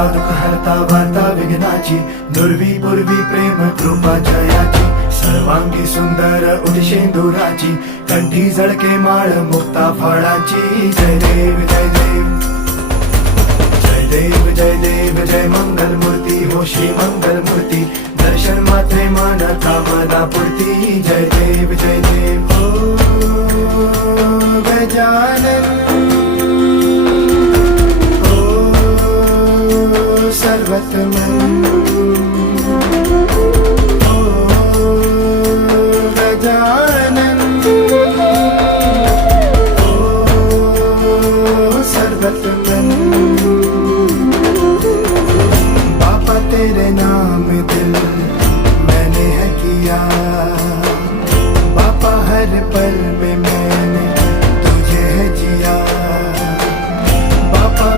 हरता दुःख हरता वार्ता विघ्नाची, दुर्वी पूर्वी प्रेम कृपा जयाची, सर्वांगी सुंदर उदिशेंदुराची, कंठी झळके माळ मुक्ता फळाची. जय देव जय देव जय देव जय देव जय मंगल मूर्ती हो श्री मंगल मूर्ती, दर्शन मात्रे मन कामना पूर्ती. जय देव जय देव हो गजानन हो सर्वतमन हो गजानन हो सर्वतमन. बाबा तेरे नाम दिल मैंने है किया, बाबा हर पल में